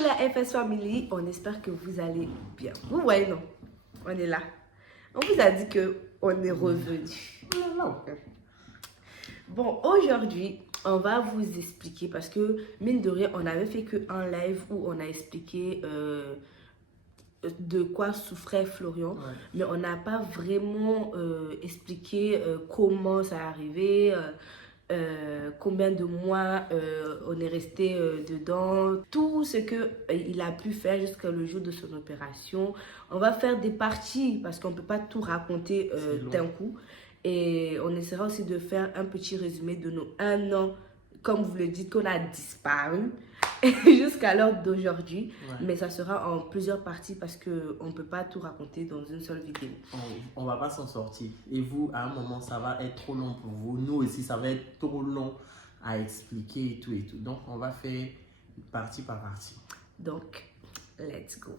Coucou la FS Family, on espère que vous allez bien. Vous voyez, non? On est là. On vous a dit qu'on est revenu. Bon, aujourd'hui, on va vous expliquer parce que, mine de rien, on avait fait qu'un live où on a expliqué de quoi souffrait Florian, mais on n'a pas vraiment expliqué comment ça est arrivé, combien de mois on est resté dedans, tout ce qu'il a pu faire jusqu'à le jour de son opération. On va faire des parties parce qu'on ne peut pas tout raconter d'un coup. Et on essaiera aussi de faire un petit résumé de nos 1 an, comme vous le dites, qu'on a disparu jusqu'à l'heure d'aujourd'hui. Mais ça sera en plusieurs parties parce qu'on ne peut pas tout raconter dans une seule vidéo. On ne va pas s'en sortir. Et vous, à un moment, ça va être trop long pour vous. Nous aussi, ça va être trop long à expliquer et tout et tout. Donc, on va faire partie par partie. Donc, let's go.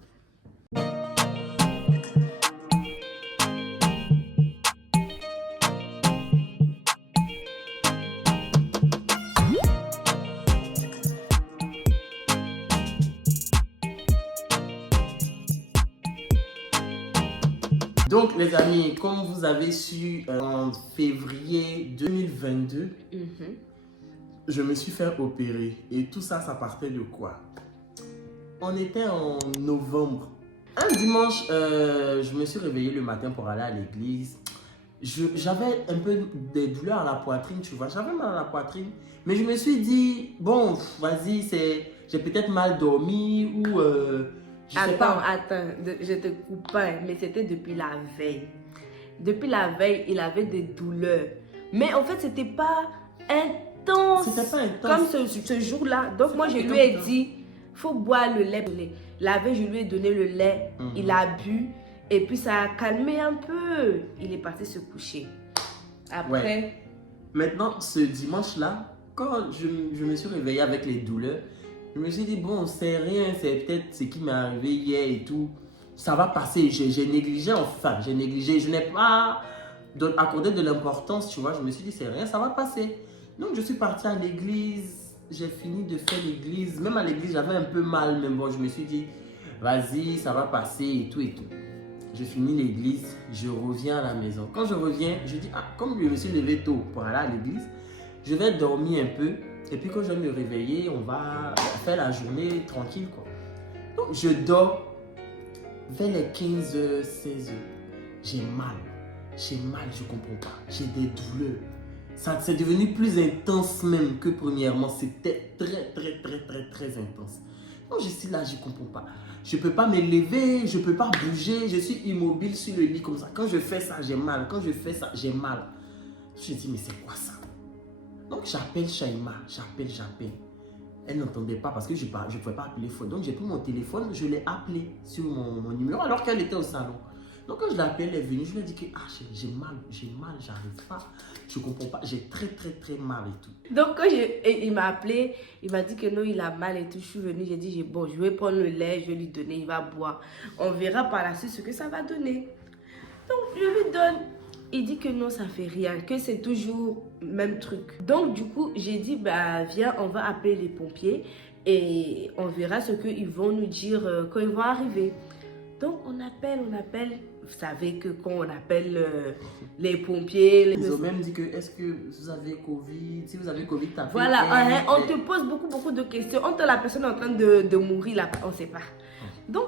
Donc, les amis, comme vous avez su, en février 2022, je me suis fait opérer. Et tout ça, ça partait de quoi? On était en novembre. Un dimanche, je me suis réveillé le matin pour aller à l'église. J'avais un peu des douleurs à la poitrine, tu vois. J'avais mal à la poitrine. Mais je me suis dit, bon, vas-y, j'ai peut-être mal dormi ou... Attends, je te coupe pas, mais c'était depuis la veille. Depuis la veille, il avait des douleurs. Mais en fait, c'était pas intense. C'était pas intense. Comme ce jour-là. Donc moi, je lui ai dit, faut boire le lait. La veille, je lui ai donné le lait. Il a bu. Et puis, ça a calmé un peu. Il est parti se coucher. Après... Ouais. Maintenant, ce dimanche-là, quand je me suis réveillé avec les douleurs, je me suis dit, bon, c'est rien, c'est peut-être ce qui m'est arrivé hier et tout. Ça va passer. J'ai négligé, je n'ai pas accordé de l'importance, tu vois. Je me suis dit, c'est rien, ça va passer. Donc, je suis parti à l'église. J'ai fini de faire l'église. Même à l'église, j'avais un peu mal, mais bon, je me suis dit, vas-y, ça va passer et tout et tout. Je finis l'église, je reviens à la maison. Quand je reviens, je dis, comme je me suis levé tôt pour aller à l'église, je vais dormir un peu. Et puis quand je vais me réveiller, on va faire la journée tranquille, quoi. Donc je dors vers les 15h, 16h. J'ai mal, je comprends pas. J'ai des douleurs. Ça c'est devenu plus intense même que premièrement. C'était très intense. Donc je suis là, je comprends pas. Je peux pas me lever, je peux pas bouger. Je suis immobile sur le lit comme ça. Quand je fais ça, j'ai mal. Quand je fais ça, j'ai mal. Je me dis, mais c'est quoi ça? Donc j'appelle Shaima, j'appelle. Elle n'entendait pas parce que je ne pouvais pas appeler fort. Donc j'ai pris mon téléphone, je l'ai appelé sur mon numéro alors qu'elle était au salon. Donc quand je l'ai appelée, elle est venue, je lui ai dit que j'ai mal, j'arrive pas, je comprends pas, j'ai très mal et tout. Donc quand il m'a appelé, il m'a dit que non, il a mal et tout. Je suis venue, j'ai dit, bon, je vais prendre le lait, je vais lui donner, il va boire. On verra par la suite ce que ça va donner. Donc je lui donne. Il dit que non, ça fait rien, que c'est toujours le même truc. Donc, du coup, j'ai dit, bah, viens, on va appeler les pompiers et on verra ce qu'ils vont nous dire quand ils vont arriver. Donc, on appelle. Vous savez que quand on appelle les pompiers... Ils ont même dit que, est-ce que vous avez Covid? Si vous avez Covid, t'as fait... Voilà, on te pose beaucoup de questions. On te la personne est en train de mourir là, on ne sait pas. Donc,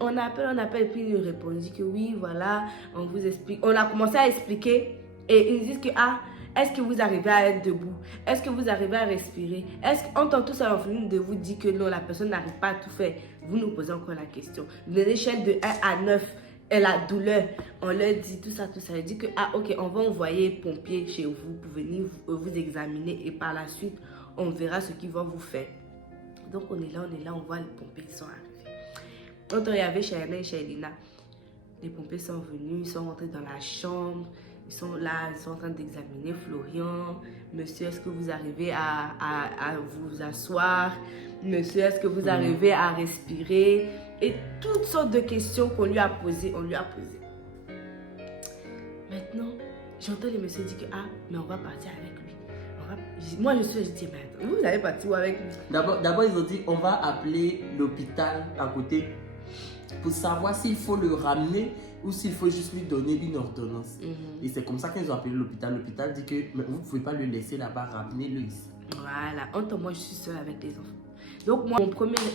on appelle, puis il répondit que oui, voilà, on vous explique. On a commencé à expliquer et ils disent que, est-ce que vous arrivez à être debout? Est-ce que vous arrivez à respirer? Est-ce qu'on tente tout ça en finit de vous dire que non, la personne n'arrive pas à tout faire? Vous nous posez encore la question. D'une échelle de 1 à 9, elle a douleur. On leur dit tout ça. Elle dit que, ok, on va envoyer pompiers chez vous pour venir vous examiner et par la suite, on verra ce qu'ils vont vous faire. Donc, on est là, on voit les pompiers qui sont arrivés. Quand il y avait Shaina et Shailina, les pompiers sont venus, ils sont rentrés dans la chambre, ils sont là, ils sont en train d'examiner Florian. Monsieur, est-ce que vous arrivez à vous asseoir? Monsieur, est-ce que vous arrivez à respirer? Et toutes sortes de questions qu'on lui a posées, Maintenant, j'entends les messieurs dire que mais on va partir avec lui. Moi, je dis, mais attends, vous allez partir où avec lui? D'abord, ils ont dit, on va appeler l'hôpital à côté pour savoir s'il faut le ramener ou s'il faut juste lui donner une ordonnance. Et c'est comme ça qu'ils ont appelé l'hôpital. L'hôpital dit que mais vous ne pouvez pas le laisser là-bas, ramenez-le ici. Voilà, entre moi, je suis seule avec les enfants. Donc, moi,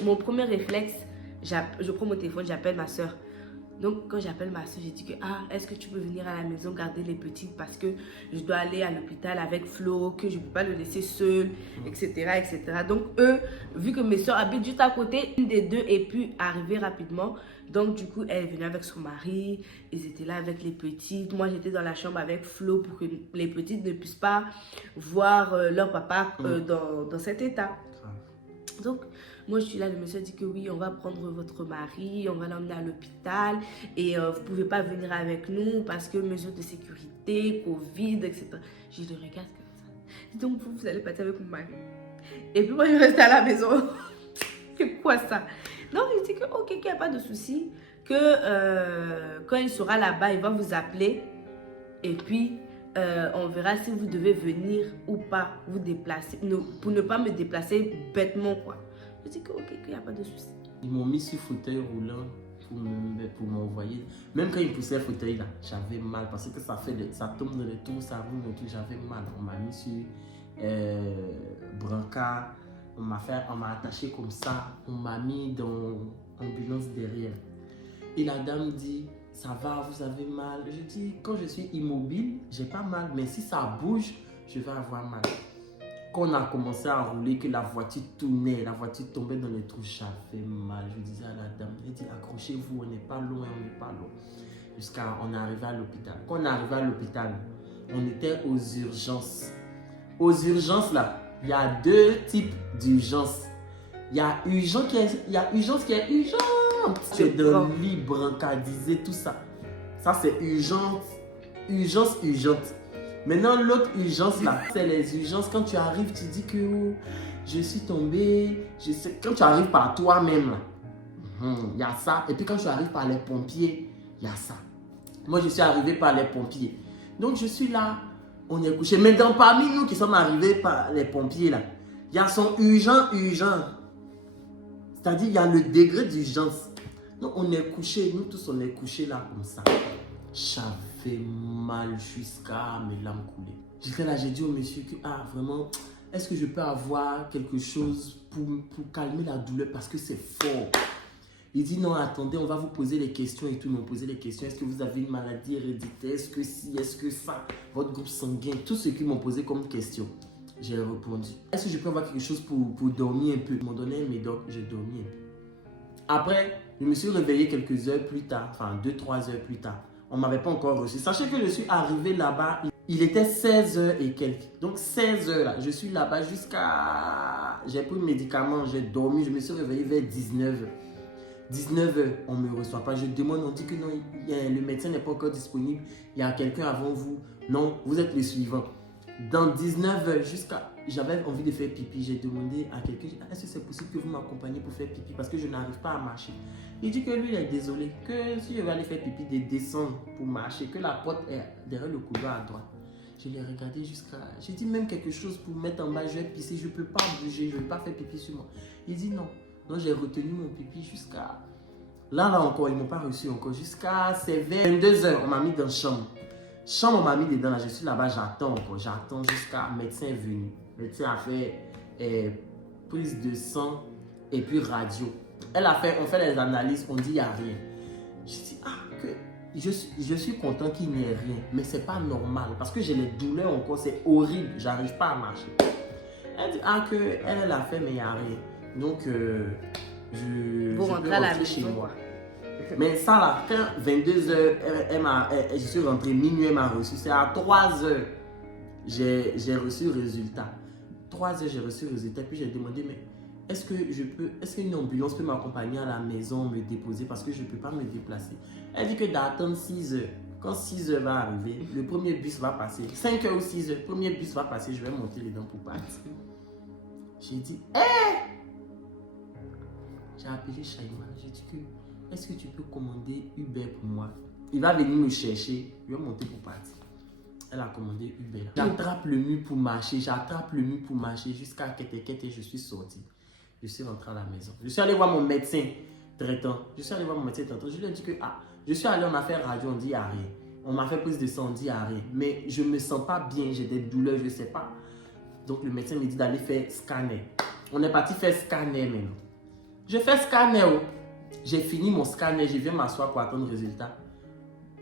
mon premier réflexe, je prends mon téléphone, j'appelle ma soeur. Donc, quand j'appelle ma soeur, j'ai dit que, est-ce que tu peux venir à la maison garder les petits parce que je dois aller à l'hôpital avec Flo, que je ne peux pas le laisser seul, etc., etc. Donc, eux, vu que mes soeurs habitent juste à côté, une des deux est pu arriver rapidement. Donc, du coup, elle est venue avec son mari. Ils étaient là avec les petites. Moi, j'étais dans la chambre avec Flo pour que les petites ne puissent pas voir leur papa dans cet état. Donc, moi, je suis là, le monsieur dit que oui, on va prendre votre mari, on va l'emmener à l'hôpital et vous ne pouvez pas venir avec nous parce que mesures de sécurité, Covid, etc. Je le regarde comme ça. Donc, vous allez partir avec mon mari. Et puis, moi, je reste à la maison. C'est quoi ça? Donc, il dit que, ok, qu'il n'y a pas de souci, que quand il sera là-bas, il va vous appeler et puis on verra si vous devez venir ou pas vous déplacer, pour ne pas me déplacer bêtement, quoi. Je dis que ok, qu'il n'y a pas de souci. Ils m'ont mis sur fauteuil roulant pour m'envoyer. Même quand ils poussaient le fauteuil là, j'avais mal parce que ça tombe dans le trou, ça roule dans le trou, j'avais mal. On m'a mis sur brancard, on m'a attaché comme ça, on m'a mis dans l'ambulance derrière. Et la dame dit, ça va, vous avez mal. Je dis, quand je suis immobile, j'ai pas mal, mais si ça bouge, je vais avoir mal. Quand on a commencé à rouler, que la voiture tournait, la voiture tombait dans les trous, j'avais mal. Je disais à la dame, elle dit, accrochez-vous, on n'est pas loin, on n'est pas loin. Jusqu'à on est arrivé à l'hôpital. Quand on est arrivé à l'hôpital, on était aux urgences. Aux urgences là, il y a deux types d'urgences. Il y a urgence qui est urgente. Tu es dans le lit, brancardisé, tout ça. Ça, c'est urgence. Maintenant, l'autre urgence là, c'est les urgences. Quand tu arrives, tu dis que oh, je suis tombé. Quand tu arrives par toi-même, il y a ça. Et puis quand tu arrives par les pompiers, il y a ça. Moi, je suis arrivé par les pompiers. Donc, je suis là. On est couché. Mais parmi nous qui sommes arrivés par les pompiers là, il y a son urgent. C'est-à-dire, il y a le degré d'urgence. Donc, on est couché, nous tous, on est couchés là comme ça. J'avais mal jusqu'à mes larmes couler. J'étais là, j'ai dit au monsieur que, vraiment, est-ce que je peux avoir quelque chose pour calmer la douleur parce que c'est fort. Il dit, non, attendez, on va vous poser les questions et tout. Ils m'ont posé les questions. Est-ce que vous avez une maladie héréditaire? Est-ce que si? Est-ce que ça? Votre groupe sanguin? Tout ce qu'ils m'ont posé comme question. J'ai répondu. Est-ce que je peux avoir quelque chose pour dormir un peu? Ils m'ont donné un médoc, j'ai dormi un peu. Après, je me suis réveillé quelques heures plus tard, enfin 2-3 heures plus tard. On ne m'avait pas encore reçu. Sachez que je suis arrivé là-bas, il était 16h et quelques. Donc 16h là, je suis là-bas jusqu'à... J'ai pris le médicament, j'ai dormi, je me suis réveillé vers 19h. 19h, on ne me reçoit pas. Je demande, on dit que non, le médecin n'est pas encore disponible. Il y a quelqu'un avant vous. Non, vous êtes le suivant. Dans 19h jusqu'à... J'avais envie de faire pipi. J'ai demandé à quelqu'un, est-ce que c'est possible que vous m'accompagniez pour faire pipi parce que je n'arrive pas à marcher. Il dit que lui, il est désolé. Que si je vais aller faire pipi, de descendre pour marcher, que la porte est derrière le couloir à droite. Je l'ai regardé jusqu'à... J'ai dit même quelque chose pour mettre en bas, je vais pisser. Je ne peux pas bouger, je ne vais pas faire pipi sur moi. Il dit non. Donc j'ai retenu mon pipi jusqu'à... Là encore, ils ne m'ont pas reçu encore. Jusqu'à 22h, on m'a mis dans la chambre. On m'a mis dedans, là, je suis là-bas, j'attends encore. J'attends jusqu'à médecin est venu. Le médecin a fait prise de sang et puis radio. On fait les analyses, on dit il n'y a rien. Je dis, je suis content qu'il n'y ait rien. Mais ce n'est pas normal parce que j'ai les douleurs encore, c'est horrible, j'arrive pas à marcher. Elle dit, elle a fait, mais il n'y a rien. Donc, je peux rentrer chez moi. Mais ça là, quand 22h, je suis rentré, minuit, elle m'a reçu. C'est à 3h, j'ai reçu le résultat. 3h, j'ai reçu le résultat. Puis j'ai demandé, mais est-ce qu'une ambulance peut m'accompagner à la maison, me déposer parce que je ne peux pas me déplacer. Elle dit que d'attendre 6h. Quand 6h va arriver, le premier bus va passer. 5h ou 6h, le premier bus va passer, je vais monter les dents pour partir. J'ai dit, j'ai appelé Shaima, j'ai dit que est-ce que tu peux commander Uber pour moi? Il va venir me chercher, je vais monter pour partir. Elle a commandé Uber. J'attrape le mur pour marcher, jusqu'à Kete et je suis sorti. Je suis rentré à la maison. Je suis allé voir mon médecin traitant. Je lui ai dit que je suis allé en affaire radio, on dit rien. On m'a fait prise de sang, on dit rien. Mais je ne me sens pas bien, j'ai des douleurs, je ne sais pas. Donc le médecin me dit d'aller faire scanner. On est parti faire scanner maintenant. Je fais scanner. J'ai fini mon scanner, je viens m'asseoir pour attendre le résultat.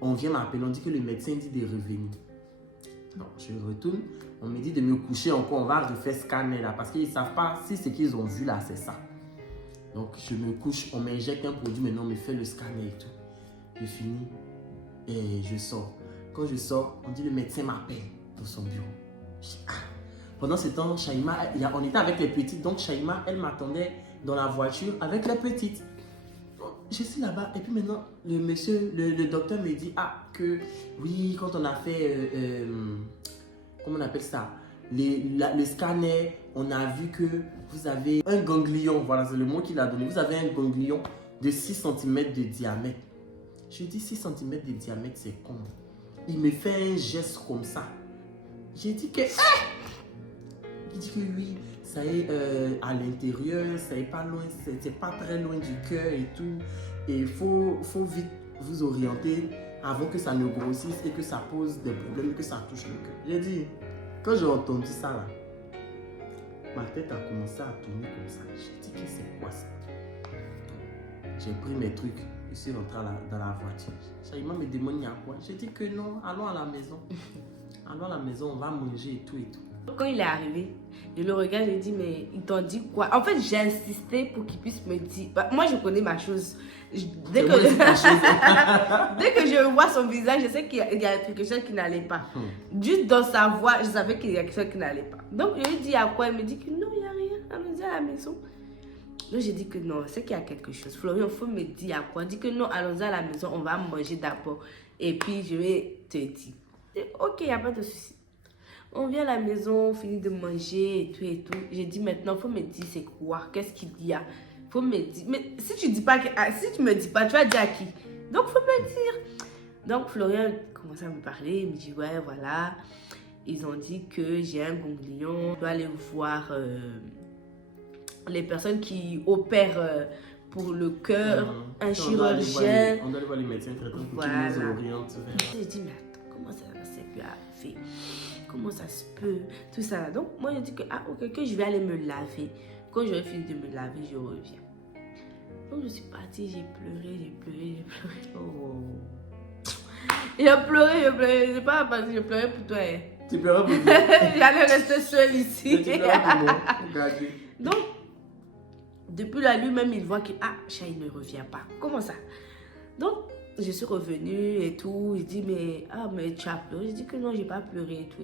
On vient m'appeler, on dit que le médecin dit de revenir. Donc je retourne, on me dit de me coucher encore, on va refaire scanner là parce qu'ils ne savent pas si ce qu'ils ont vu là c'est ça. Donc je me couche, on m'injecte un produit, maintenant on me fait le scanner et tout. Je finis et je sors. Quand je sors, on dit le médecin m'appelle dans son bureau. Je dis, Pendant ce temps, Shaima, on était avec les petites, donc Shaima, elle m'attendait dans la voiture avec les petites. Je suis là-bas et puis maintenant, le docteur me dit que oui, quand on a fait, comment on appelle ça, le scanner, on a vu que vous avez un ganglion, voilà, c'est le mot qu'il a donné, vous avez un ganglion de 6 cm de diamètre. Je dis 6 cm de diamètre, c'est con. Il me fait un geste comme ça. J'ai dit que... Il dit que oui, ça est à l'intérieur, ça est pas loin, c'est pas très loin du cœur et tout. Et il faut vite vous orienter avant que ça ne grossisse et que ça pose des problèmes, que ça touche le cœur. J'ai dit, quand j'ai entendu ça là, ma tête a commencé à tourner comme ça. J'ai dit que c'est quoi ça? J'ai pris mes trucs, je suis rentré dans la voiture. Shaima me demande il y a quoi? J'ai dit que non, allons à la maison. Allons à la maison, on va manger et tout et tout. Quand il est arrivé, je le regarde, je lui dis, mais il t'en dit quoi? En fait, j'ai insisté pour qu'il puisse me dire. Moi, je connais ma chose. Dès que je vois son visage, je sais qu'il y a quelque chose qui n'allait pas. Juste dans sa voix, je savais qu'il y a quelque chose qui n'allait pas. Donc, je lui dis à quoi? Il me dit que non, il n'y a rien. Allons-y à la maison. Donc, j'ai dit que non, c'est qu'il y a quelque chose. Florian, il faut me dire à quoi? Il dit que non, allons-y à la maison, on va manger d'abord. Et puis, je vais te dire. Ok, il n'y a pas de souci. On vient à la maison, on finit de manger et tout et tout. J'ai dit maintenant, il faut me dire c'est quoi, qu'est-ce qu'il y a. Faut me dire. Mais si tu dis pas, si tu me dis pas, tu vas dire à qui? Donc, faut me dire. Donc, Florian commence à me parler. Il me dit ouais, voilà. Ils ont dit que j'ai un ganglion. Je dois aller voir les personnes qui opèrent pour le cœur, un chirurgien. On doit aller voir les médecins traitants pour qu'ils nous orientent. J'ai dit mais attends, comment ça s'est fait? Comment ça se peut? Tout ça là. Donc, moi, je dis que, ok, que je vais aller me laver. Quand j'aurai fini de me laver, je reviens. Donc, je suis partie, j'ai pleuré. Oh. J'ai pleuré. C'est pas parce que je pleurais pour toi. Hein. Tu pleurais pour moi? J'allais rester seule ici. Tu pleurais pour moi? Donc, depuis là, lui-même, il voit que, Chai ne revient pas. Comment ça? Donc, je suis revenue et tout. Il dit, mais tu as pleuré. Je dis que non, j'ai pas pleuré et tout.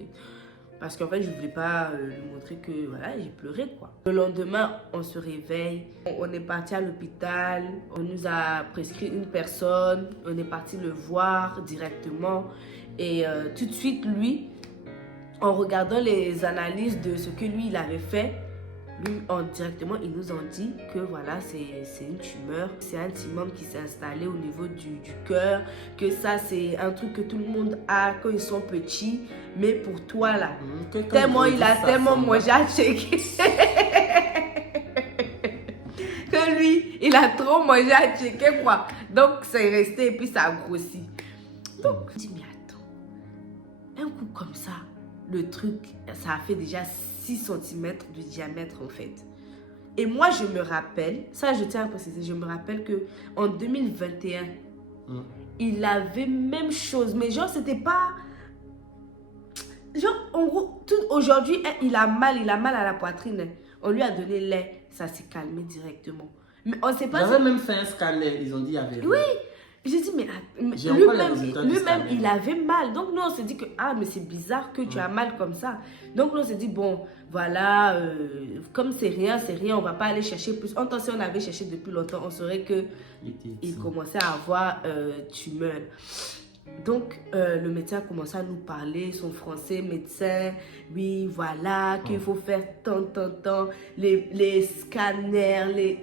Parce qu'en fait, je voulais pas lui montrer que voilà, j'ai pleuré quoi. Le lendemain, on se réveille. On est parti à l'hôpital. On nous a prescrit une personne. On est parti le voir directement. Et tout de suite, lui, en regardant les analyses de ce que lui, il avait fait, lui, directement, ils nous ont dit que voilà, c'est une tumeur, c'est un thymome qui s'est installé au niveau du cœur, que ça, c'est un truc que tout le monde a quand ils sont petits, mais pour toi, là, tellement il a tellement mangé à checker, que lui, il a trop mangé à checker, quoi. Donc, c'est resté et puis ça a grossi. Donc, je dis, mais attends, un coup comme ça, le truc, ça a fait déjà 6 cm de diamètre en fait. Et moi je me rappelle, ça je tiens à préciser, je me rappelle que en 2021, il avait même chose, mais genre c'était pas... Genre en gros, aujourd'hui il a mal à la poitrine. On lui a donné lait, ça s'est calmé directement. Mais on sait pas... J'avais même fait un scanner, ils ont dit il y avait... Oui. J'ai dit, mais lui-même, il avait mal. Donc, nous, on s'est dit que, mais c'est bizarre que tu as mal comme ça. Donc, nous, on s'est dit, bon, voilà, comme c'est rien, on va pas aller chercher plus. En tant si on avait cherché depuis longtemps, on saurait que il commençait à avoir tumeur. Donc, le médecin a commencé à nous parler, son français médecin, oui, voilà, qu'il faut faire tant, les scanners,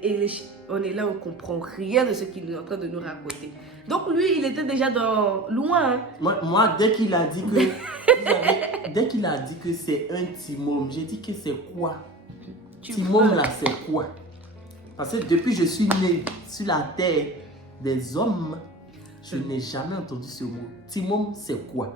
on est là, on comprend rien de ce qu'il est en train de nous raconter. Donc, lui, il était déjà loin. Hein. Moi, dès qu'il a dit que c'est un timome, j'ai dit que c'est quoi? Timome là, c'est quoi? Parce que depuis que je suis né sur la terre des hommes, je n'ai jamais entendu ce mot. Timome, c'est quoi?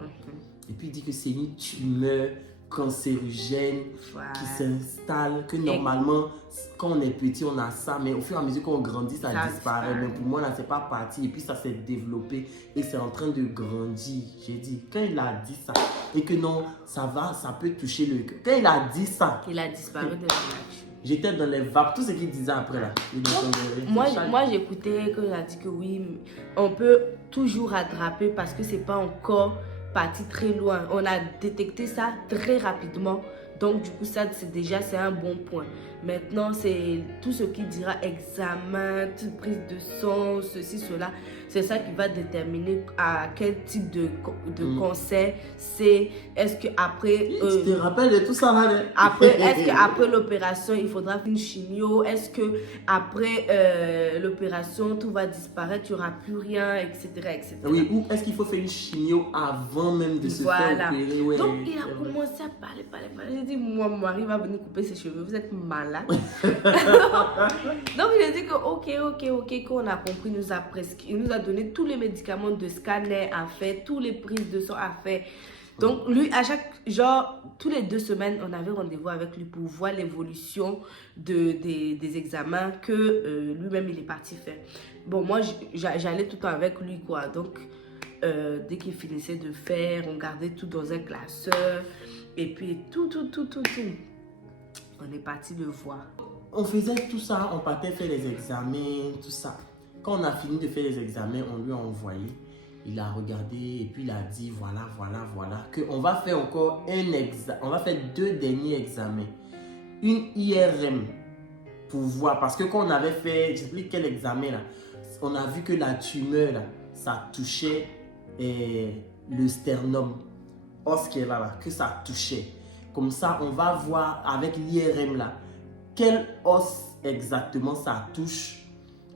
Et puis il dit que c'est une tumeur cancérigène qui s'installe, que normalement, quand on est petit, on a ça, mais au fur et à mesure qu'on grandit, ça disparaît. Mais pour moi, là, c'est pas parti. Et puis ça s'est développé et c'est en train de grandir. J'ai dit, quand il a dit ça, et que non, ça va, ça peut toucher le cœur. Quand il a dit ça, il a disparu de la nature. J'étais dans les vapes, tout ce qu'il disait après là. Moi j'écoutais quand il a dit que oui, on peut toujours rattraper parce que c'est pas encore parti très loin. On a détecté ça très rapidement. Donc du coup ça c'est un bon point. Maintenant c'est tout ce qui dira examen, prise de sang, ceci, cela. C'est ça qui va déterminer à quel type de cancer c'est. Est-ce qu'après... tu te rappelles de tout ça là? Est-ce qu'après l'opération, il faudra une chimio? Est-ce qu'après l'opération, tout va disparaître, il n'y aura plus rien, etc. Oui, ou est-ce qu'il faut faire une chimio avant même de se faire opérer? Ouais, donc, il a commencé à parler. J'ai dit, moi, mon mari va venir couper ses cheveux, vous êtes malade. Donc, il a dit que, ok, qu'on a compris, il nous a donné tous les médicaments de scanner à faire, tous les prises de sang à faire. Donc, lui, tous les 2 semaines, on avait rendez-vous avec lui pour voir l'évolution des examens que lui-même, il est parti faire. Bon, moi, j'allais tout le temps avec lui, quoi. Donc, dès qu'il finissait de faire, on gardait tout dans un classeur. Et puis, tout. On est parti le voir. On faisait tout ça, on partait faire les examens, tout ça. Quand on a fini de faire les examens, on lui a envoyé. Il a regardé et puis il a dit voilà, qu'on va faire encore un examen. On va faire 2 derniers examens. Une IRM pour voir. Parce que quand on avait fait, je ne sais plus quel examen là, on a vu que la tumeur là, ça touchait le sternum. Os qui est là, que ça touchait. Comme ça, on va voir avec l'IRM là, quel os exactement ça touche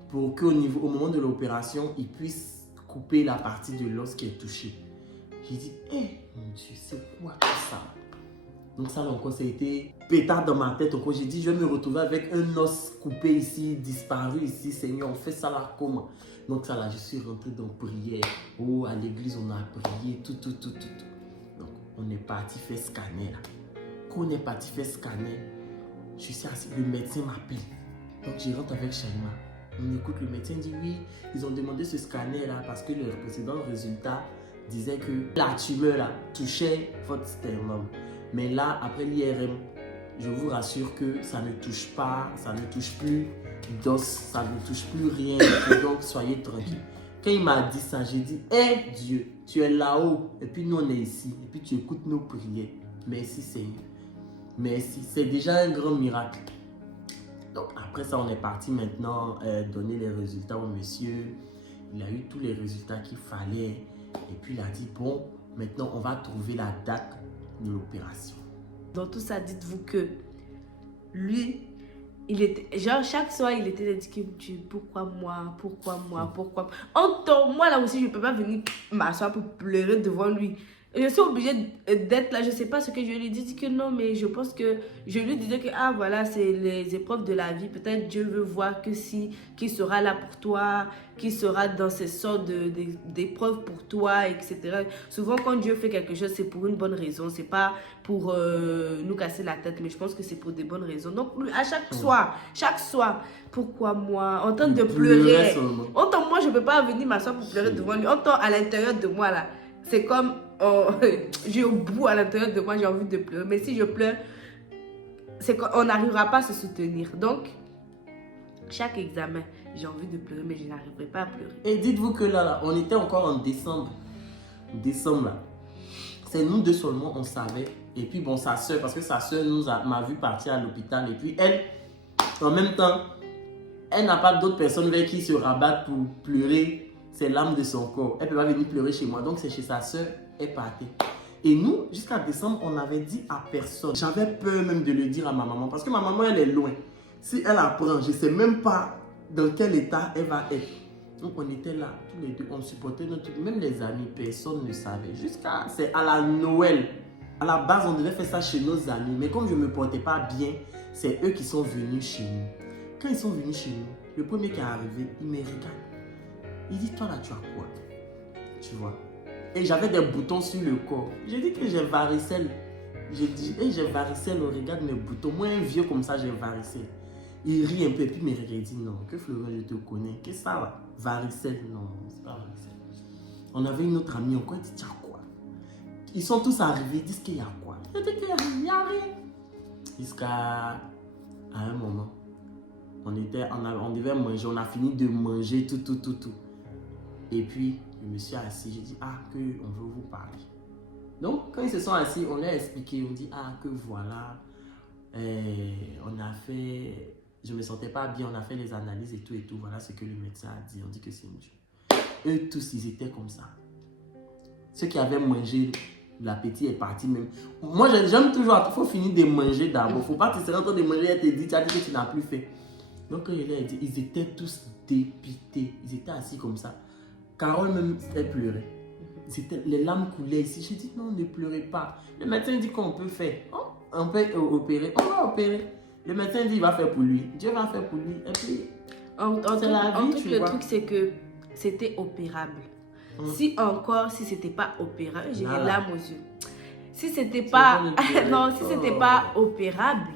pour qu'au moment de l'opération, il puisse couper la partie de l'os qui est touchée. J'ai dit, mon Dieu, c'est quoi tout ça? Donc ça encore, ça a été pétard dans ma tête. J'ai dit, je vais me retrouver avec un os coupé ici, disparu ici. Seigneur, on fait ça là comment? Donc ça là, je suis rentré dans prière. Oh, à l'église, on a prié, tout. Donc on est parti faire scanner là. Quand on est parti faire scanner, je suis assis, le médecin m'appelle. Donc je rentre avec Shaima. On écoute, le médecin dit oui, ils ont demandé ce scanner là parce que le précédent résultat disait que la tumeur là touchait votre sternum. Mais là, après l'IRM, je vous rassure que ça ne touche pas, ça ne touche plus d'os, ça ne touche plus rien. Donc soyez tranquille. Quand il m'a dit ça, j'ai dit, Dieu, tu es là-haut et puis nous on est ici et puis tu écoutes nos prières. Merci Seigneur. Merci, c'est déjà un grand miracle. Donc après ça, on est parti maintenant donner les résultats au monsieur. Il a eu tous les résultats qu'il fallait. Et puis il a dit, bon, maintenant on va trouver la date de l'opération. Dans tout ça, dites-vous que lui, il était, chaque soir, il était indiqué, pourquoi moi? Moi là aussi, je ne peux pas venir m'asseoir pour pleurer devant lui. Je suis obligée d'être là, je ne sais pas ce que je lui dis que non, mais je pense que je lui disais que voilà, c'est les épreuves de la vie. Peut-être Dieu veut voir que qui sera là pour toi, qui sera dans ces sortes d'épreuves pour toi, etc. Souvent, quand Dieu fait quelque chose, c'est pour une bonne raison. C'est pas pour nous casser la tête, mais je pense que c'est pour des bonnes raisons. Donc, à chaque soir, pourquoi moi? En train de pleurer. Moi, je ne peux pas venir m'asseoir pour pleurer devant lui. À l'intérieur de moi, là, c'est comme... j'ai au bout à l'intérieur de moi, j'ai envie de pleurer. Mais si je pleure, c'est qu'on n'arrivera pas à se soutenir. Donc, chaque examen, j'ai envie de pleurer, mais je n'arriverai pas à pleurer. Et dites-vous que là, on était encore en décembre. Là. C'est nous 2 seulement, on savait. Et puis bon, sa soeur, parce que sa soeur m'a vu partir à l'hôpital. Et puis elle, en même temps, elle n'a pas d'autres personnes vers qui se rabattre pour pleurer c'est l'âme de son corps. Elle ne peut pas venir pleurer chez moi. Donc, c'est chez sa soeur, elle partait. Et nous, jusqu'à décembre, on n'avait dit à personne. J'avais peur même de le dire à ma maman parce que ma maman, elle est loin. Si elle apprend, je ne sais même pas dans quel état elle va être. Donc, on était là, tous les deux, on supportait notre... Même les amis, personne ne savait. C'est à la Noël. À la base, on devait faire ça chez nos amis. Mais comme je ne me portais pas bien, c'est eux qui sont venus chez nous. Quand ils sont venus chez nous, le premier qui est arrivé, il me regarde. Il dit, toi là, tu as quoi? Tu vois? Et j'avais des boutons sur le corps. J'ai dit que j'ai varicelle. J'ai dit, j'ai varicelle, regarde mes boutons. Moi, un vieux comme ça, j'ai varicelle. Il rit un peu, et puis il me regarde, il dit, non, que Florian, je te connais. Qu'est-ce que ça va? Varicelle, non, c'est pas varicelle. On avait une autre amie encore, elle dit, tu as quoi? Ils sont tous arrivés, ils disent qu'il y a quoi? Je dis qu'il n'y a rien. Jusqu'à un moment, on devait manger, on a fini de manger tout. Et puis, je me suis assis, j'ai dit, que on veut vous parler. Donc, quand ils se sont assis, on leur a expliqué, on dit, que voilà, on a fait, je me sentais pas bien, on a fait les analyses et tout, voilà ce que le médecin a dit, on dit que c'est une tumeur. Eux tous, ils étaient comme ça. Ceux qui avaient mangé, l'appétit est parti même. Moi, j'aime toujours, il faut finir de manger d'abord, il ne faut pas te en train de manger et te dire, tu as dit que tu n'as plus fait. Donc, quand je leur ai dit, ils étaient tous dépités, ils étaient assis comme ça. Carole même, elle pleurait. Les larmes coulaient ici. J'ai dit non, ne pleurez pas. Le médecin dit qu'on peut faire. On peut opérer. On va opérer. Le médecin dit il va faire pour lui. Dieu va faire pour lui. Et puis, c'est la vie, tu vois. Le truc, c'est que c'était opérable. Si c'était pas opérable, j'ai les larmes aux yeux. Si c'était pas, pas opérable,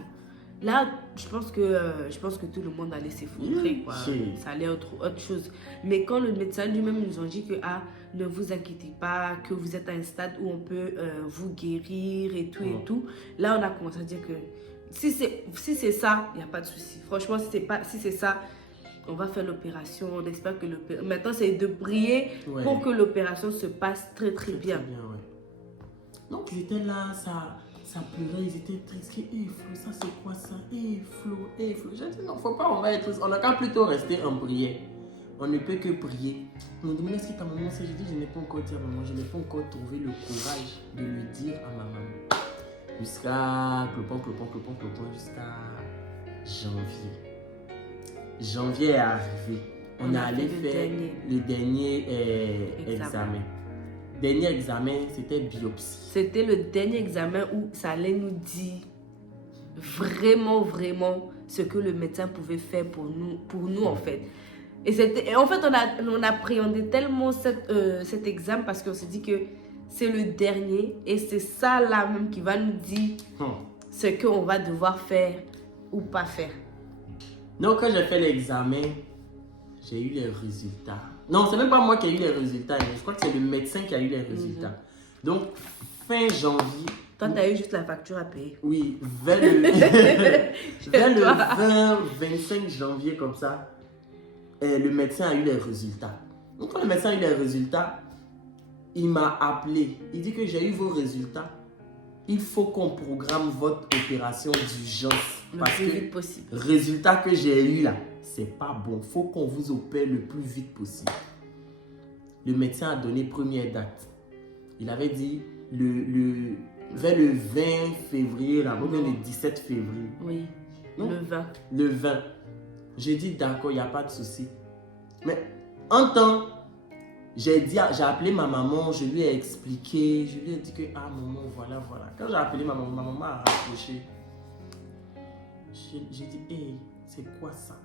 là, je pense que tout le monde allait s'effondrer, quoi. Ça allait être autre chose. Mais quand le médecin lui-même nous a dit que ne vous inquiétez pas, que vous êtes à un stade où on peut vous guérir et tout, là on a commencé à dire que si c'est ça, il n'y a pas de souci. Franchement, si c'est ça, on va faire l'opération. On espère que maintenant c'est de prier pour que l'opération se passe très bien. Donc j'étais là, ça pleurait, ils étaient tristes. Flo, ça c'est quoi ça? Flo. J'ai dit non, faut pas, on va être triste. On a qu'à plutôt rester en prière. On ne peut que prier. On me demande est-ce que ta maman sait? J'ai dit je n'ai pas encore dit à maman, je n'ai pas encore trouvé le courage de lui dire à ma maman. Jusqu'à clopon, jusqu'à janvier. Janvier est arrivé. On est allé faire le dernier examen. Dernier examen, c'était biopsie. C'était le dernier examen où ça allait nous dire vraiment ce que le médecin pouvait faire pour nous en fait. Et en fait, on appréhendait tellement cet examen parce qu'on s'est dit que c'est le dernier et c'est ça là même qui va nous dire ce qu'on va devoir faire ou pas faire. Donc, quand j'ai fait l'examen, j'ai eu les résultats. Non, c'est même pas moi qui ai eu les résultats. Je crois que c'est le médecin qui a eu les résultats. Donc, fin janvier... Toi, tu as eu juste la facture à payer. Oui, vers le 20-25 janvier, comme ça, le médecin a eu les résultats. Donc, quand le médecin a eu les résultats, il m'a appelé. Il dit que j'ai eu vos résultats. Il faut qu'on programme votre opération d'urgence. Le plus vite possible. Résultat que j'ai eu là, c'est pas bon. Il faut qu'on vous opère le plus vite possible. Le médecin a donné première date. Il avait dit vers le 20 février, là, ou bien le 17 février. Oui, non? Le 20. J'ai dit d'accord, il n'y a pas de souci. Mais en temps, j'ai appelé ma maman, je lui ai expliqué, je lui ai dit que maman, voilà. Quand j'ai appelé ma maman a rapproché. J'ai dit, c'est quoi ça?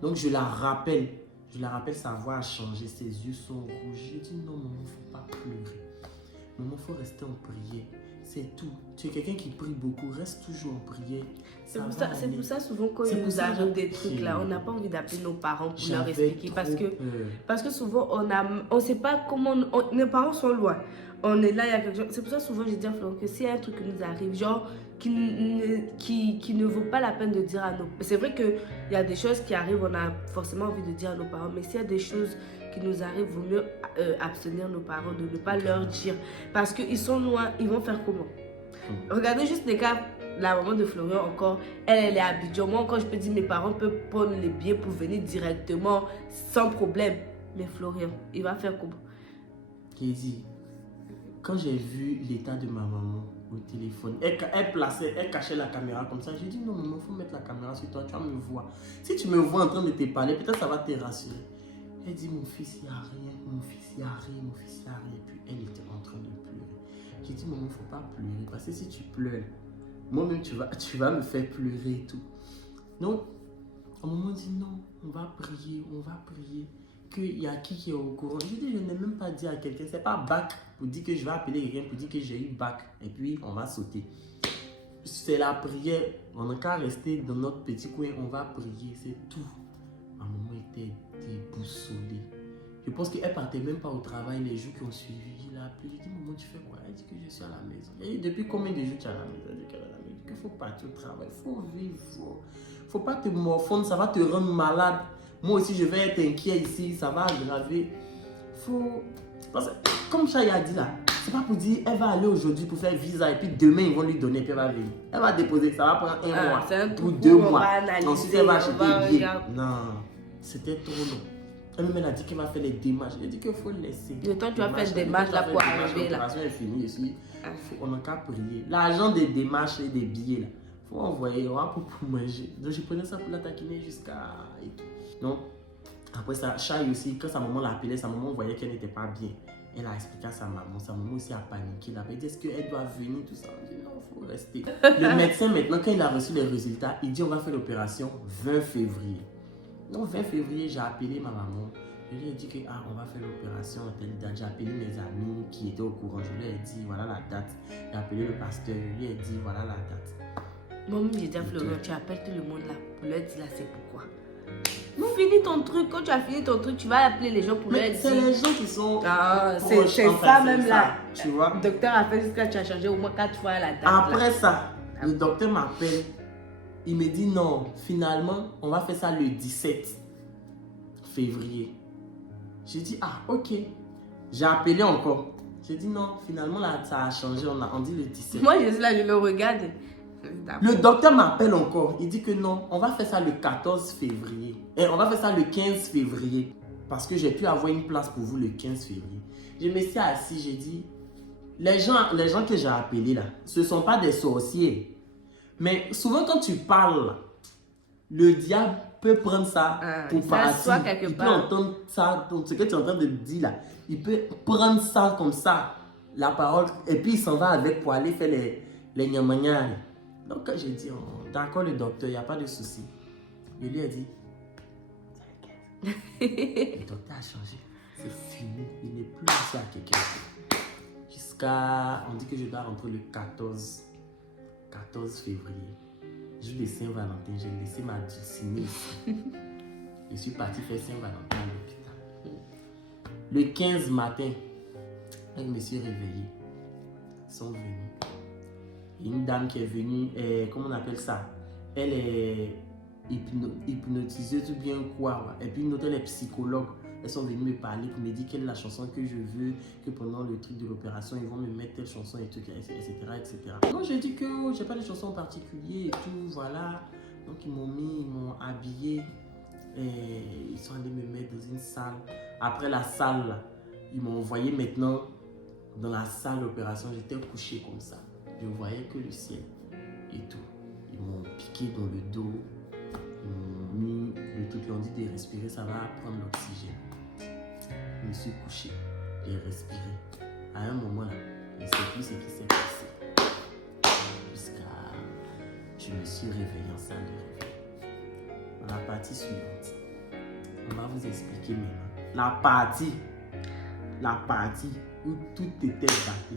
Donc je la rappelle, sa voix a changé, ses yeux sont rouges. J'ai dit non maman, il ne faut pas pleurer. Maman, il faut rester en prière. C'est tout. Tu es quelqu'un qui prie beaucoup, reste toujours en prière. C'est pour ça souvent quand il nous arrive des trucs là, on n'a pas envie d'appeler nos parents pour leur expliquer parce que souvent on sait pas comment, nos parents sont loin. On est là, il y a quelque chose. C'est pour ça souvent je dis à Florent que s'il y a un truc qui nous arrive, genre qui ne vaut pas la peine de dire à nos... C'est vrai qu'il y a des choses qui arrivent, on a forcément envie de dire à nos parents, mais s'il y a des choses qui nous arrivent, il vaut mieux abstenir nos parents de ne pas leur dire. Parce qu'ils sont loin, ils vont faire comment? Regardez juste les cas, la maman de Florian encore, elle est à Abidjan. Moi encore, je peux dire mes parents peuvent prendre les billets pour venir directement sans problème. Mais Florian, il va faire comment? Qui dit, quand j'ai vu l'état de ma maman au téléphone, elle cachait la caméra comme ça. J'ai dit non, maman, il faut mettre la caméra sur toi, tu vas me voir. Si tu me vois en train de te parler, peut-être ça va te rassurer. Elle dit mon fils, il n'y a rien, mon fils, il n'y a rien, mon fils, il n'y a rien. Et puis elle était en train de pleurer. J'ai dit maman, il ne faut pas pleurer parce que si tu pleures, moi-même tu vas me faire pleurer et tout. Donc, à un moment dit non, on va prier. Qu'il y a qui est au courant. Je dis, je n'ai même pas dit à quelqu'un, c'est pas bac pour dire que je vais appeler quelqu'un pour dire que j'ai eu bac et puis on va sauter. C'est la prière, on n'a qu'à rester dans notre petit coin, on va prier, c'est tout. Ma maman était déboussolée. Je pense qu'elle partait même pas au travail les jours qui ont suivi. Il a appelé, j'ai dit, maman, tu fais quoi? Elle dit que je suis à la maison. Et depuis combien de jours tu es à la maison? Elle dit qu'elle est à la maison. Il faut partir au travail, il faut vivre, faut pas te morfondre, ça va te rendre malade. Moi aussi, je vais être inquiet ici, ça va aggraver. Parce que, comme Chaya a dit là, c'est pas pour dire elle va aller aujourd'hui pour faire visa et puis demain ils vont lui donner et puis elle va venir. Elle va déposer, ça va prendre un mois ou 2 mois. Ensuite, elle va acheter des billets. Non, c'était trop long. Elle a dit qu'elle va faire les démarches. Elle a dit qu'il faut laisser. Le temps que tu vas faire les démarches là pour arriver là. L'opération est finie ici. On n'a qu'à prier. L'argent des démarches et des billets là, faut envoyer, on va pour manger. Donc je prenais ça pour la taquiner jusqu'à et tout. Donc, après ça, Chai aussi, quand sa maman l'appelait, sa maman voyait qu'elle n'était pas bien. Elle a expliqué à sa maman aussi a paniqué. Elle avait dit, est-ce qu'elle doit venir, tout ça. Elle a dit, non, il faut rester. Le médecin, maintenant, quand il a reçu les résultats, il dit, on va faire l'opération 20 février. Donc, 20 février, j'ai appelé ma maman. Je lui ai dit que, on va faire l'opération à telle date. J'ai appelé mes amis qui étaient au courant. Je lui ai dit, voilà la date. J'ai appelé le pasteur. Je lui ai dit, voilà la date. Moi-même, j'ai dit à Florian, tu appelles tout le monde là pour leur dire là, c'est pourquoi. Non, finis ton truc. Quand tu as fini ton truc, tu vas appeler les gens pour leur dire. C'est les gens qui sont. C'est ça même là. Tu vois. Le docteur a fait jusqu'à tu as changé au moins 4 fois la date. Après ça, le docteur m'appelle. Il me dit non, finalement, on va faire ça le 17 février. J'ai dit ok. J'ai appelé encore. J'ai dit non, finalement là, ça a changé. On dit le 17. Moi, je suis là, je le regarde. Le docteur m'appelle encore. Il dit que non, on va faire ça le 14 février. Et on va faire ça le 15 février. Parce que j'ai pu avoir une place pour vous le 15 février. Je me suis assis, j'ai dit, les gens que j'ai appelés là, ce ne sont pas des sorciers. Mais souvent quand tu parles, le diable peut prendre ça pour partir. Il peut entendre ça, ce que tu es en train de dire là. Il peut prendre ça comme ça, la parole, et puis il s'en va avec pour aller faire les nyamanyas. Donc, quand j'ai dit, d'accord, le docteur, il n'y a pas de souci. Je lui ai dit, le docteur a changé. C'est fini. Il n'est plus laissé à quelqu'un. Jusqu'à, on dit que je dois rentrer le 14 février. Jour de Saint-Valentin, j'ai laissé ma dulcinée ici. Je suis parti faire Saint-Valentin à l'hôpital. Le 15 matin, je me suis réveillé. Ils sont venus. Une dame qui est venue, comment on appelle ça? Elle est hypnotiseuse ou bien quoi? Et puis une autre, elle est psychologue. Elles sont venues me parler pour me dire quelle est la chanson que je veux, que pendant le truc de l'opération, ils vont me mettre telle chanson et tout, etc. Donc j'ai dit que j'ai pas de chanson en particulier et tout, voilà. Donc ils m'ont habillé et ils sont allés me mettre dans une salle. Après la salle, là, ils m'ont envoyé maintenant dans la salle d'opération. J'étais couché comme ça. Je voyais que le ciel et tout. Ils m'ont piqué dans le dos. Ils m'ont mis le truc. Ils ont dit de respirer, ça va prendre l'oxygène. Je me suis couché. J'ai respiré. À un moment là, je ne sais plus ce qui s'est passé. Jusqu'à... Je me suis réveillé en salle de réveil. Dans la partie suivante, on va vous expliquer maintenant. La partie où tout était battu.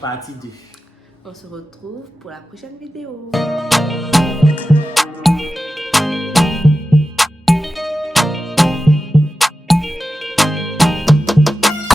Partie 2. On se retrouve pour la prochaine vidéo.